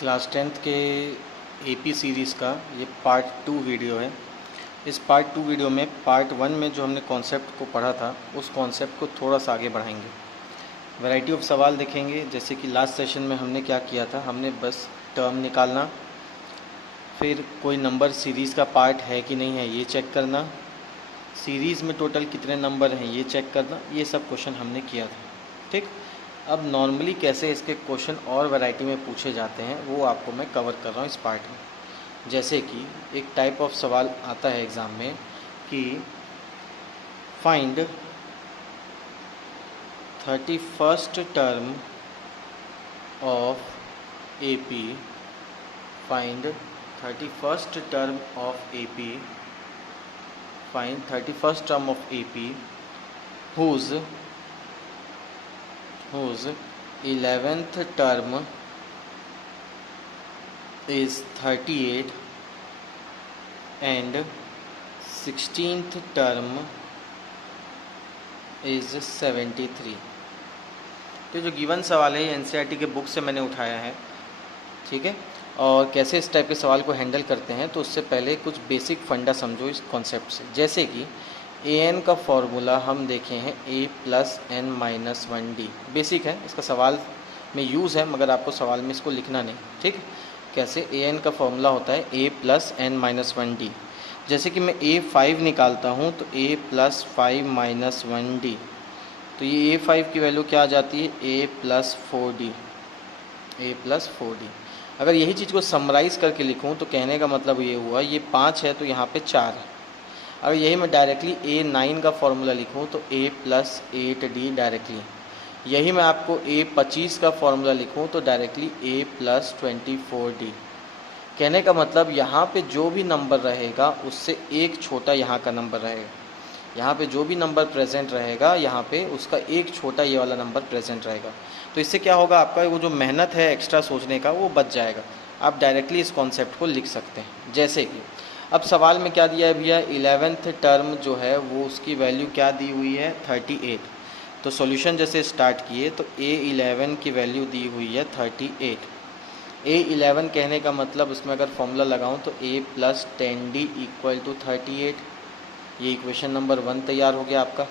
Class 10th के AP series का ये पार्ट 2 वीडियो है। इस पार्ट 2 वीडियो में पार्ट 1 में जो हमने कॉन्सेप्ट को पढ़ा था उस कॉन्सेप्ट को थोड़ा सा आगे बढ़ाएंगे। वैरायटी ऑफ सवाल देखेंगे, जैसे कि लास्ट सेशन में हमने क्या किया था, हमने बस टर्म निकालना, फिर कोई नंबर सीरीज़ का पार्ट है कि नहीं है ये चेक करना, सीरीज़ में टोटल कितने नंबर हैं ये चेक करना, ये सब क्वेश्चन हमने किया था। ठीक, अब नॉर्मली कैसे इसके क्वेश्चन और वैरायटी में पूछे जाते हैं वो आपको मैं कवर कर रहा हूँ इस पार्ट में। जैसे कि एक टाइप ऑफ सवाल आता है एग्ज़ाम में कि find 31st term of AP, find 31st term of AP, find 31st term of AP whose 11th term is 38 and 16th term is 73। तो जो गिवन सवाल है ये एनसीईआरटी के बुक से मैंने उठाया है, ठीक है। और कैसे इस टाइप के सवाल को हैंडल करते हैं, तो उससे पहले कुछ बेसिक फंडा समझो इस कॉन्सेप्ट से। जैसे कि an का फॉर्मूला हम देखे हैं a+n-1d, बेसिक है, इसका सवाल में यूज़ है मगर आपको सवाल में इसको लिखना नहीं, ठीक। कैसे an का फॉर्मूला होता है a+n-1d। जैसे कि मैं a5 निकालता हूँ तो a+5-1d, तो ये a5 की वैल्यू क्या आ जाती है a+4d, a+4d। अगर यही चीज़ को समराइज़ करके लिखूँ तो कहने का मतलब ये हुआ ये 5 है तो यहाँ पे 4 है। अगर यही मैं डायरेक्टली a9 का फॉर्मूला लिखूँ तो a+8d डायरेक्टली, यही मैं आपको a25 का फॉर्मूला लिखूँ तो डायरेक्टली a+24d। कहने का मतलब यहाँ पे जो भी नंबर रहेगा उससे एक छोटा यहाँ का नंबर रहेगा, यहाँ पे जो भी नंबर प्रेजेंट रहेगा यहाँ पे उसका एक छोटा ये वाला नंबर प्रेजेंट रहेगा। तो इससे क्या होगा, आपका वो जो मेहनत है एक्स्ट्रा सोचने का वो बच जाएगा, आप डायरेक्टली इस कॉन्सेप्ट को लिख सकते हैं। जैसे कि अब सवाल में क्या दिया है भैया, 11th टर्म जो है वो उसकी वैल्यू क्या दी हुई है 38। तो सॉल्यूशन जैसे स्टार्ट किए तो a11 की वैल्यू दी हुई है 38। a11 कहने का मतलब उसमें अगर फॉर्मूला लगाऊं तो a+10d = 38। ये इक्वेशन नंबर 1 तैयार हो गया आपका।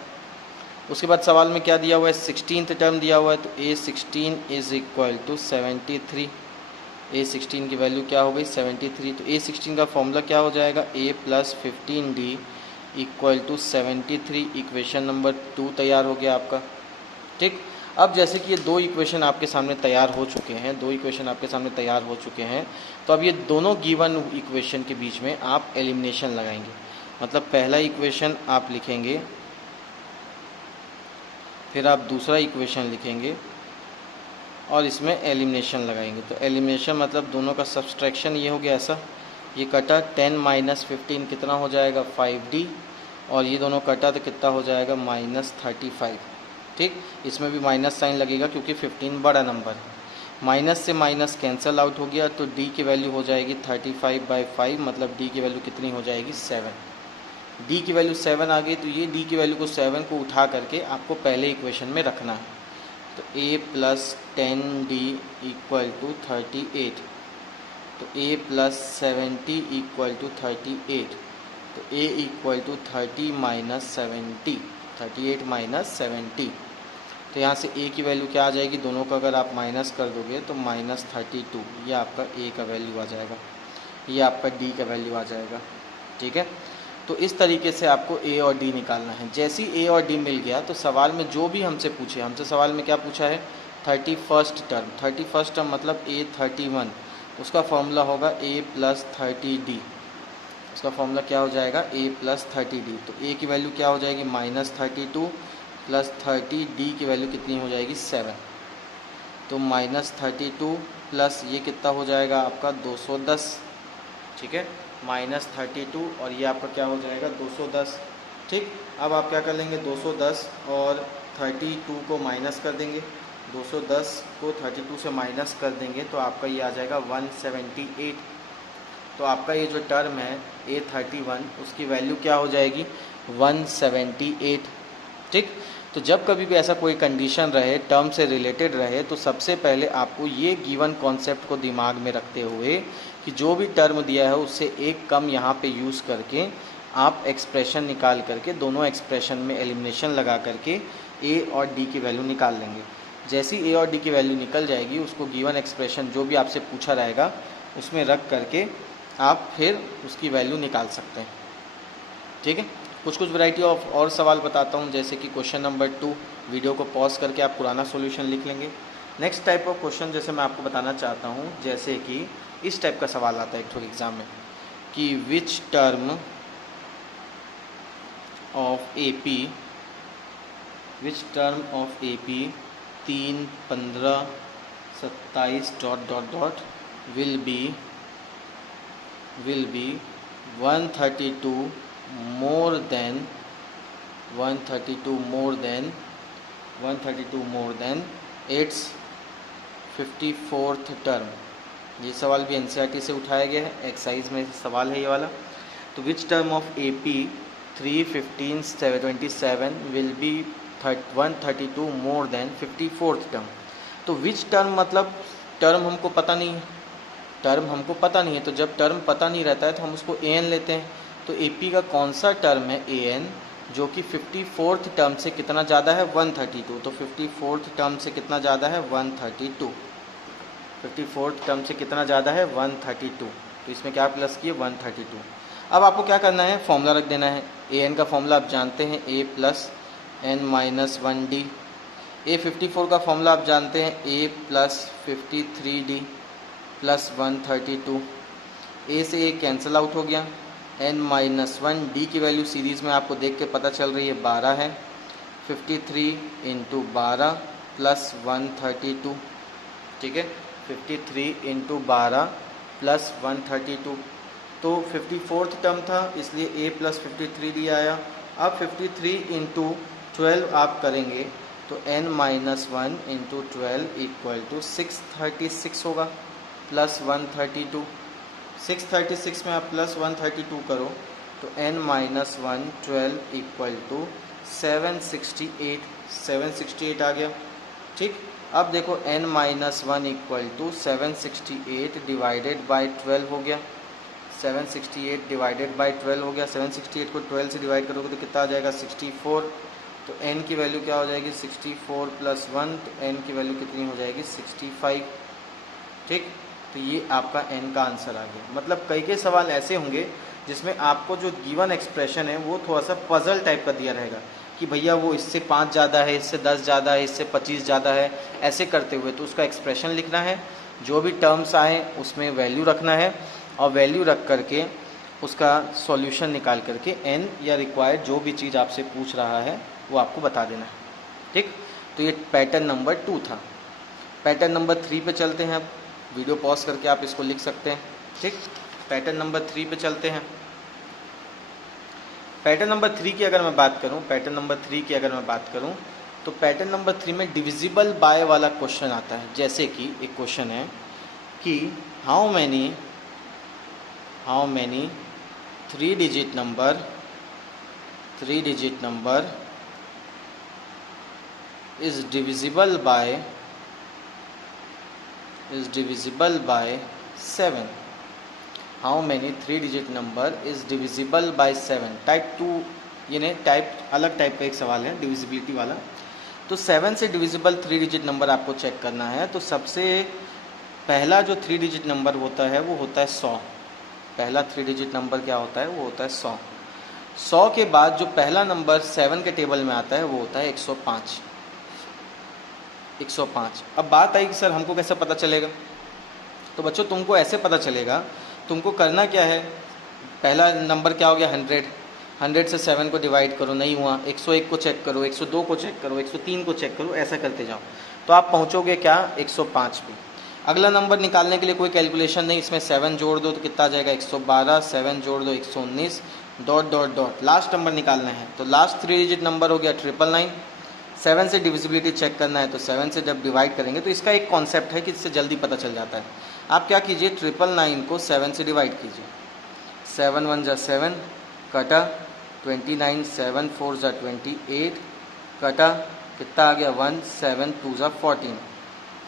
उसके बाद सवाल में क्या दिया हुआ है, 16th टर्म दिया हुआ है तो a16 = 73। a16 की वैल्यू क्या हो गई 73। तो a16 का फॉर्मूला क्या हो जाएगा a+15d = 73। इक्वेशन नंबर 2 तैयार हो गया आपका, ठीक। अब जैसे कि ये दो इक्वेशन आपके सामने तैयार हो चुके हैं, तो अब ये दोनों गिवन इक्वेशन के बीच में आप एलिमिनेशन लगाएंगे। मतलब पहला इक्वेशन आप लिखेंगे, फिर आप दूसरा इक्वेशन लिखेंगे और इसमें एलिमिनेशन लगाएंगे। तो एलिमिनेशन मतलब दोनों का सब्सट्रैक्शन ये हो गया ऐसा, ये कटा 10 - 15 कितना हो जाएगा 5d, और ये दोनों कटा तो कितना हो जाएगा -35, ठीक। इसमें भी माइनस साइन लगेगा क्योंकि 15 बड़ा नंबर है। माइनस से माइनस कैंसिल आउट हो गया तो d की वैल्यू हो जाएगी 35/5, मतलब d की वैल्यू कितनी हो जाएगी 7। d की वैल्यू 7 आ गई तो ये d की वैल्यू को 7 को उठा करके आपको पहले इक्वेशन में रखना है। तो a+10d = 38, तो a+70 = 38, तो a = 30 - 70, 38 - 70। तो यहाँ से a की वैल्यू क्या आ जाएगी, दोनों का अगर आप माइनस कर दोगे तो -32, ये आपका a का वैल्यू आ जाएगा, ये आपका d का वैल्यू आ जाएगा, ठीक है। तो इस तरीके से आपको a और d निकालना है। जैसे ही a और d मिल गया तो सवाल में जो भी हमसे पूछे, हमसे सवाल में क्या पूछा है 31st टर्म, 31st टर्म मतलब a31, उसका फॉर्मूला होगा a+30d, उसका फॉर्मूला क्या हो जाएगा a+30d। तो a की वैल्यू क्या हो जाएगी -32 + 30d की वैल्यू कितनी हो जाएगी 7। तो -32 प्लस ये कितना हो जाएगा आपका 210, ठीक है, -32 और ये आपका क्या हो जाएगा 210, ठीक। अब आप क्या कर लेंगे 210 और 32 को माइनस कर देंगे, 210 को 32 से माइनस कर देंगे तो आपका ये आ जाएगा 178। तो आपका ये जो टर्म है a31 उसकी वैल्यू क्या हो जाएगी 178, ठीक। तो जब कभी भी ऐसा कोई कंडीशन रहे, टर्म से रिलेटेड रहे, तो सबसे पहले आपको ये गिवन कॉन्सेप्ट को दिमाग में रखते हुए कि जो भी टर्म दिया है उससे एक कम यहाँ पे यूज़ करके आप एक्सप्रेशन निकाल करके दोनों एक्सप्रेशन में एलिमिनेशन लगा करके ए और डी की वैल्यू निकाल लेंगे। जैसी ए और डी की वैल्यू निकल जाएगी, उसको गिवन एक्सप्रेशन जो भी आपसे पूछा रहेगा उसमें रख करके आप फिर उसकी वैल्यू निकाल सकते हैं। ठीक है, कुछ वैरायटी ऑफ और सवाल बताता हूँ, जैसे कि क्वेश्चन नंबर 2, वीडियो को पॉज करके आप पुराना सॉल्यूशन लिख लेंगे। नेक्स्ट टाइप ऑफ क्वेश्चन जैसे मैं आपको बताना चाहता हूँ, जैसे कि इस टाइप का सवाल आता है एक थोड़ा एग्जाम में कि which term of AP 3, 15, 27 ... will be 132 more than its 54th term. ये सवाल भी एनसीईआरटी से उठाया गया है, एक्सरसाइज में सवाल है ये वाला। तो which term of AP 3, 15, 27 will be 132 more than 54th term. तो विच टर्म मतलब टर्म हमको पता नहीं है, तो जब टर्म पता नहीं रहता है तो हम उसको ए एन लेते हैं। तो एपी का कौन सा टर्म है ए एन जो कि 54th टर्म से कितना ज़्यादा है 132। तो 54th टर्म से कितना ज़्यादा है 132। 54th टर्म से कितना ज़्यादा है 132। तो इसमें क्या प्लस किए 132। अब आपको क्या करना है, फॉर्मूला रख देना है। ए एन का फॉर्मूला आप जानते हैं a + n-1d। ए 54 का फॉर्मूला आप जानते हैं a + 53d + 132। ए से a कैंसिल आउट हो गया। n-1 d की वैल्यू सीरीज़ में आपको देख के पता चल रही है 12 है। 53 × 12 + 132। ठीक है, 53 × 12 + 132। तो 54th टर्म था इसलिए a + 53d आया। अब 53 × 12 आप करेंगे तो n-1 × 12 = 636 होगा + 132। 636 में आप + 132 करो तो n-1 12 = 768 आ गया। ठीक, अब देखो n-1 = 768 डिवाइडेड बाय 12 हो गया। 768 डिवाइडेड बाय 12 हो गया। 768 को 12 से डिवाइड करोगे तो कितना आ जाएगा 64। तो n की वैल्यू क्या हो जाएगी 64 + 1, तो n की वैल्यू कितनी हो जाएगी 65। ठीक, तो ये आपका n का आंसर आ गया। मतलब कई सवाल ऐसे होंगे जिसमें आपको जो गिवन एक्सप्रेशन है वो थोड़ा सा पजल टाइप का दिया रहेगा कि भैया वो इससे 5 ज़्यादा है, इससे 10 ज़्यादा है, इससे 25 ज़्यादा है, ऐसे करते हुए तो उसका एक्सप्रेशन लिखना है। जो भी टर्म्स आए उसमें वैल्यू रखना है और वैल्यू रख करके उसका सॉल्यूशन निकाल करके n या रिक्वायर्ड जो भी चीज़ आपसे पूछ रहा है वो आपको बता देना है। ठीक, तो ये पैटर्न नंबर 2 था। पैटर्न नंबर 3 पे चलते हैं। अब वीडियो पॉज करके आप इसको लिख सकते हैं। ठीक, पैटर्न नंबर 3 पे चलते हैं। पैटर्न नंबर 3 की अगर मैं बात करूं, तो पैटर्न नंबर 3 में डिविजिबल बाय वाला क्वेश्चन आता है। जैसे कि एक क्वेश्चन है कि how many 3 digit number is divisible by 7। How many 3 digit number is divisible by 7। Type 2, यानी अलग टाइप का एक सवाल है डिविजिबिलिटी वाला। तो 7 से डिविजिबल 3 डिजिट नंबर आपको चेक करना है। तो सबसे पहला जो 3 डिजिट नंबर होता है वो होता है 100। पहला 3 डिजिट नंबर क्या होता है, वो होता है 100। 100 के बाद जो पहला नंबर 7 के टेबल में आता है वो होता है 105। 105। अब बात आई कि सर हमको कैसे पता चलेगा। तो बच्चों तुमको ऐसे पता चलेगा, तुमको करना क्या है, पहला नंबर क्या हो गया 100। 100 से 7 को डिवाइड करो, नहीं हुआ। 101 को चेक करो, 102 को चेक करो, 103 को चेक करो, ऐसा करते जाओ तो आप पहुंचोगे क्या 105 पे। अगला नंबर निकालने के लिए कोई कैलकुलेशन नहीं, इसमें 7 जोड़ दो तो कितना आ जाएगा 112। 7 जोड़ दो 119 ... लास्ट नंबर निकालना है। तो लास्ट 3 डिजिट नंबर हो गया 999। 7 से डिविजिबिलिटी चेक करना है तो 7 से जब डिवाइड करेंगे तो इसका एक कॉन्सेप्ट है कि इससे जल्दी पता चल जाता है। आप क्या कीजिए 999 को 7 से डिवाइड कीजिए। 7 × 1 = 7 कटा 29, 7 × 4 = 28, कटा कितना आ गया 1, 7 2 ज़ा 14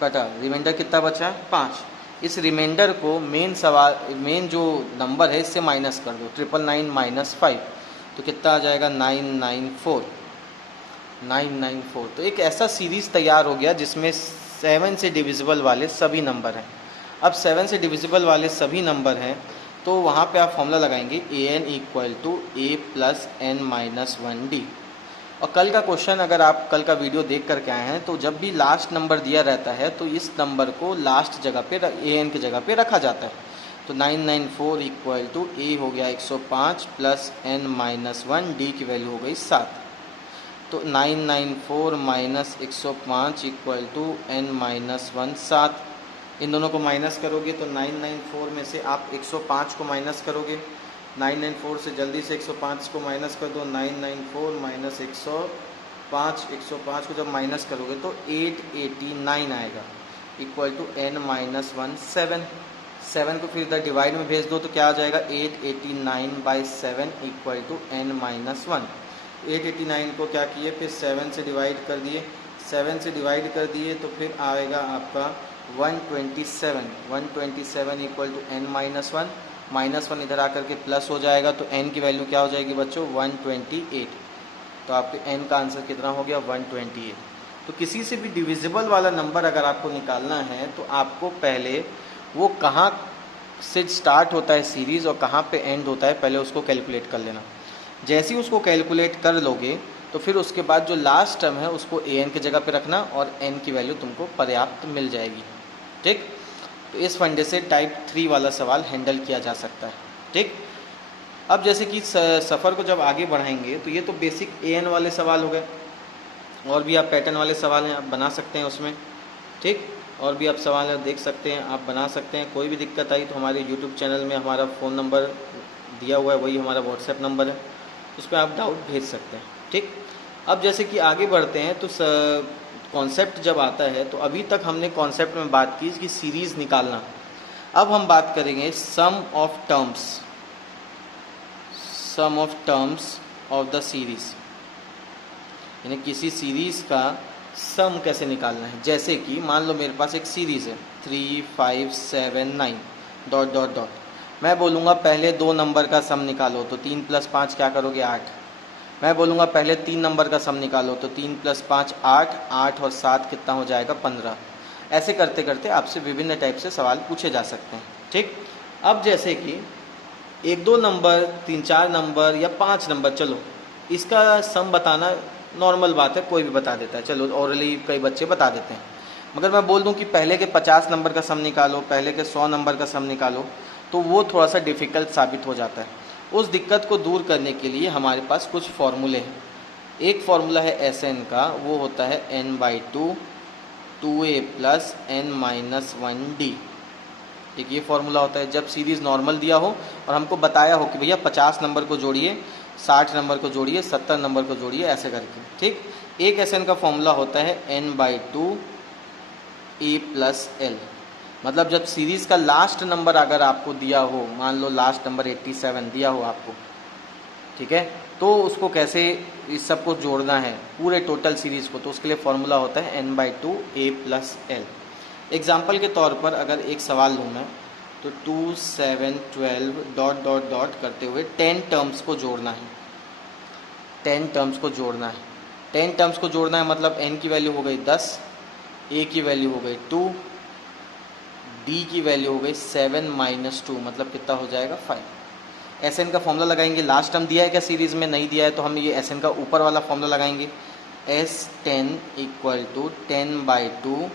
कटा, रिमाइंडर कितना बचा 5। इस रिमाइंडर को मेन जो नंबर है इससे माइनस कर दो, 999 माइनस 5 तो कितना आ जाएगा 994। तो एक ऐसा सीरीज़ तैयार हो गया जिसमें 7 से डिविजिबल वाले सभी नंबर हैं। अब 7 से डिविजिबल वाले सभी नंबर हैं तो वहाँ पे आप फॉर्मूला लगाएंगे an equal to a plus n minus 1d। और कल का क्वेश्चन अगर आप कल का वीडियो देख करके आए हैं तो जब भी लास्ट नंबर दिया रहता है तो इस नंबर को लास्ट जगह पे an की जगह पे रखा जाता है। तो 994 इक्वल टू a हो गया 105 प्लस n माइनस 1 d की वैल्यू हो गई 7। तो 994 minus 105 equal to n minus 1 7। इन दोनों को माइनस करोगे तो 994 में से आप 105 को माइनस करोगे, 994 से जल्दी से 105 को माइनस कर दो, 994 माइनस 105 को जब माइनस करोगे तो 889 आएगा इक्वल टू n माइनस 1 7 को फिर इधर डिवाइड में भेज दो तो क्या आ जाएगा 889/7 इक्वल टू n माइनस 1। 889 को क्या किए फिर 7 से डिवाइड कर दिए, 7 से डिवाइड कर दिए तो फिर आएगा आपका 127 equal to n minus 1, minus 1 इधर आकर के प्लस हो जाएगा तो n की वैल्यू क्या हो जाएगी बच्चों 128। तो आपके n का आंसर कितना हो गया 128। तो किसी से भी डिविजिबल वाला नंबर अगर आपको निकालना है तो आपको पहले वो कहाँ से स्टार्ट होता है सीरीज़ और कहाँ पे एंड होता है पहले उसको कैलकुलेट कर लेना। जैसे ही उसको कैलकुलेट कर लोगे तो फिर उसके बाद जो लास्ट टर्म है उसको an की जगह पे रखना और n की वैल्यू तुमको पर्याप्त मिल जाएगी। ठीक, तो इस फंडे से टाइप 3 वाला सवाल हैंडल किया जा सकता है। ठीक, अब जैसे कि सफ़र को जब आगे बढ़ाएंगे तो ये तो बेसिक an वाले सवाल हो गए, और भी आप पैटर्न वाले सवाल हैं आप बना सकते हैं उसमें। ठीक, और भी आप सवाल देख सकते हैं, आप बना सकते हैं। कोई भी दिक्कत आई तो हमारे यूट्यूब चैनल में हमारा फ़ोन नंबर दिया हुआ है, वही हमारा व्हाट्सएप नंबर है, उस पर आप डाउट भेज सकते हैं। ठीक, अब जैसे कि आगे बढ़ते हैं तो कॉन्सेप्ट जब आता है तो अभी तक हमने कॉन्सेप्ट में बात की कि सीरीज़ निकालना। अब हम बात करेंगे sum of terms of the series, यानी किसी सीरीज़ का सम कैसे निकालना है। जैसे कि मान लो मेरे पास एक सीरीज़ है 3 5 7 9 ... मैं बोलूँगा पहले 2 नंबर का सम निकालो तो 3 + 5 क्या करोगे 8। मैं बोलूँगा पहले 3 नंबर का सम निकालो तो 3 + 5 8, 8 और 7 कितना हो जाएगा 15। ऐसे करते करते आपसे विभिन्न टाइप से सवाल पूछे जा सकते हैं। ठीक, अब जैसे कि 1-2 नंबर 3-4 नंबर या 5 नंबर, चलो इसका सम बताना नॉर्मल बात है, कोई भी बता देता है, चलो ओरली कई बच्चे बता देते हैं। मगर मैं बोल दूं कि पहले के 50 नंबर का सम निकालो, पहले के 100 नंबर का सम निकालो, तो वो थोड़ा सा डिफ़िकल्ट साबित हो जाता है। उस दिक्कत को दूर करने के लिए हमारे पास कुछ फार्मूले हैं। एक फार्मूला है Sn का, वो होता है n/2 2a + n - 1d। एक ये फार्मूला होता है जब सीरीज़ नॉर्मल दिया हो और हमको बताया हो कि भैया 50 नंबर को जोड़िए, 60 नंबर को जोड़िए, 70 नंबर को जोड़िए, ऐसे करके। ठीक, एक Sn का फॉर्मूला होता है n/2 a + l। मतलब जब सीरीज़ का लास्ट नंबर अगर आपको दिया हो, मान लो लास्ट नंबर 87 दिया हो आपको, ठीक है, तो उसको कैसे इस सबको जोड़ना है पूरे टोटल सीरीज़ को, तो उसके लिए फॉर्मूला होता है n/2 a + l। एग्जाम्पल के तौर पर अगर एक सवाल लूँ मैं तो 2 7 12 ... करते हुए 10 टर्म्स को जोड़ना है। 10 टर्म्स को जोड़ना है, 10 टर्म्स को जोड़ना है मतलब n की वैल्यू हो गई 10, a की वैल्यू हो गई 2, d की वैल्यू हो गई 7 - 2, मतलब कितना हो जाएगा 5। Sn का फॉर्मूला लगाएंगे, लास्ट टर्म दिया है क्या सीरीज़ में, नहीं दिया है, तो हम ये Sn का ऊपर वाला फॉर्मूला लगाएंगे, S10 = 10/2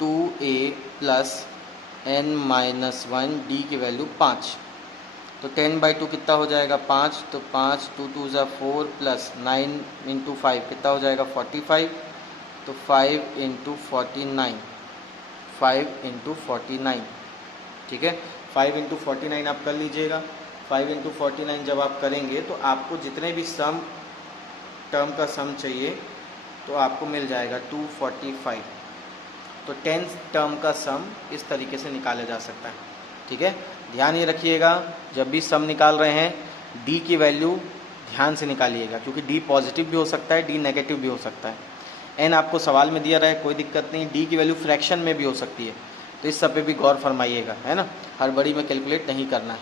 2a + n - 1 d की वैल्यू 5। तो 10/2 कितना हो जाएगा 5, तो 5 2 2 = 4 + 9 × 5 कितना हो जाएगा 45। तो 5 × 49, 5 × 49, ठीक है, 5 × 49 आप कर लीजिएगा। 5 × 49 जब आप करेंगे तो आपको जितने भी टर्म का सम चाहिए तो आपको मिल जाएगा 245। तो 10 टर्म का सम इस तरीके से निकाला जा सकता है। ठीक है, ध्यान ये रखिएगा जब भी सम निकाल रहे हैं डी की वैल्यू ध्यान से निकालिएगा, क्योंकि डी पॉजिटिव भी हो सकता है, डी नेगेटिव भी हो सकता है। एन आपको सवाल में दिया रहा है, कोई दिक्कत नहीं, डी की वैल्यू फ्रैक्शन में भी हो सकती है, तो इस सब पे भी गौर फरमाइएगा, है ना, हड़बड़ी में कैलकुलेट नहीं करना है।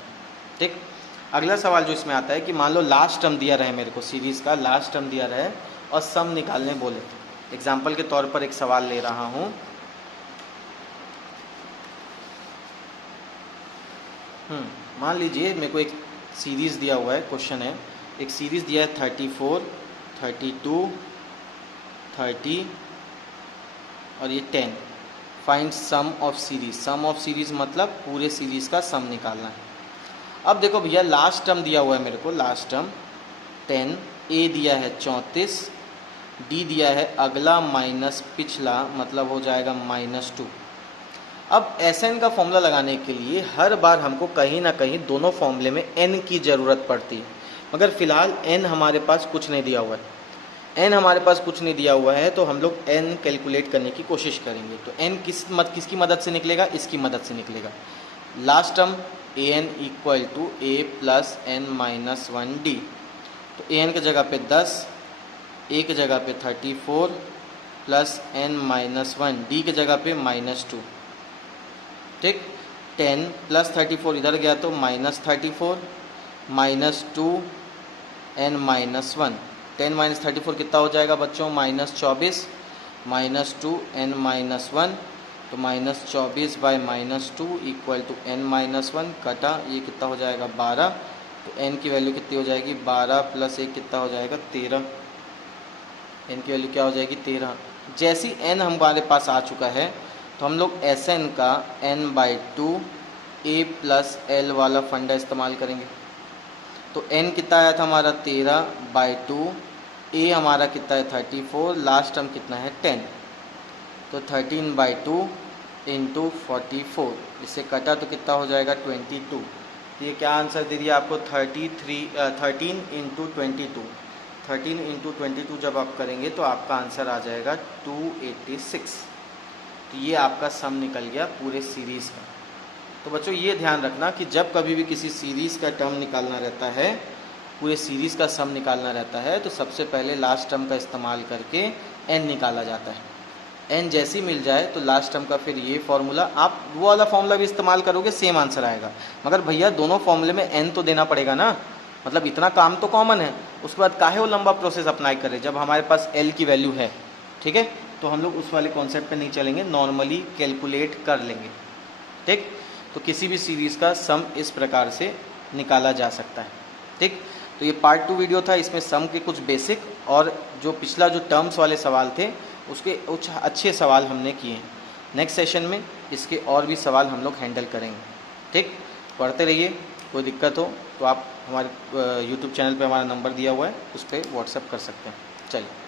ठीक, अगला सवाल जो इसमें आता है कि मान लो लास्ट टर्म दिया रहे मेरे को, सीरीज़ का लास्ट टर्म दिया रहे और सम निकालने बोले। एग्जाम्पल के तौर पर एक सवाल ले रहा हूँ। मान लीजिए मेरे को एक सीरीज़ दिया हुआ है, क्वेश्चन है, एक सीरीज़ दिया है 34, 32, 30 और ये 10। Find sum of series. Sum of series मतलब पूरे सीरीज़ का सम निकालना है। अब देखो भैया, लास्ट टर्म दिया हुआ है मेरे को, लास्ट टर्म 10, ए दिया है 34, डी दिया है अगला माइनस पिछला, मतलब हो जाएगा -2। अब एन का फॉर्मूला लगाने के लिए हर बार हमको कहीं ना कहीं दोनों फॉर्मूले में एन की ज़रूरत पड़ती है, मगर फ़िलहाल एन हमारे पास कुछ नहीं दिया हुआ है। एन हमारे पास कुछ नहीं दिया हुआ है तो हम लोग एन कैलकुलेट करने की कोशिश करेंगे। तो एन किसकी मदद से निकलेगा? इसकी मदद से निकलेगा। Last term A N equal to A plus N minus 1 D. तो ए एन की जगह पे 10, ए की जगह पे 34 प्लस एन माइनस 1, डी की जगह पे -2। ठीक, 10 प्लस 34 इधर गया तो -34 -2 एन माइनस 1। 10 माइनस 34 कितना हो जाएगा बच्चों? -24 -2 एन माइनस 1। तो -24 by -2 equal to N minus 1 कटा, ये कितना हो जाएगा? 12। तो एन की वैल्यू कितनी हो जाएगी? 12 प्लस 1 कितना हो जाएगा? 13। एन की वैल्यू क्या हो जाएगी? 13। जैसी एन हमारे पास आ चुका है तो हम लोग एस एन का n/2 ए प्लस एल वाला फंडा इस्तेमाल करेंगे। तो n कितना आया था हमारा? 13/2, ए हमारा कितना है? 34, लास्ट टर्म कितना है? 10। तो 13/2 इंटू 44, इससे कटा तो कितना हो जाएगा? 22। तो ये क्या आंसर दे दिया आपको? 13 इंटू 22। 13 इंटू 22 जब आप करेंगे तो आपका आंसर आ जाएगा 286। तो ये आपका सम निकल गया पूरे सीरीज़ का। तो बच्चों ये ध्यान रखना कि जब कभी भी किसी सीरीज़ का टर्म निकालना रहता है, पूरे सीरीज़ का सम निकालना रहता है, तो सबसे पहले लास्ट टर्म का इस्तेमाल करके एन निकाला जाता है। एन जैसी मिल जाए तो लास्ट टर्म का फिर ये फार्मूला, आप वो वाला फार्मूला भी इस्तेमाल करोगे, सेम आंसर आएगा। मगर भैया दोनों फार्मूले में एन तो देना पड़ेगा ना, मतलब इतना काम तो कॉमन है। उसके बाद काहे वो लंबा प्रोसेस अप्लाई करें जब हमारे पास एल की वैल्यू है। ठीक है, तो हम लोग उस वाले कॉन्सेप्ट पे नहीं चलेंगे, नॉर्मली कैलकुलेट कर लेंगे। ठीक, तो किसी भी सीरीज़ का सम इस प्रकार से निकाला जा सकता है। ठीक, तो ये पार्ट 2 वीडियो था, इसमें सम के कुछ बेसिक और जो पिछला जो टर्म्स वाले सवाल थे उसके कुछ अच्छे सवाल हमने किए हैं। नेक्स्ट सेशन में इसके और भी सवाल हम लोग हैंडल करेंगे। ठीक, पढ़ते रहिए, कोई दिक्कत हो तो आप हमारे यूट्यूब चैनल पे हमारा नंबर दिया हुआ है, उस पर व्हाट्सएप कर सकते हैं। चलिए।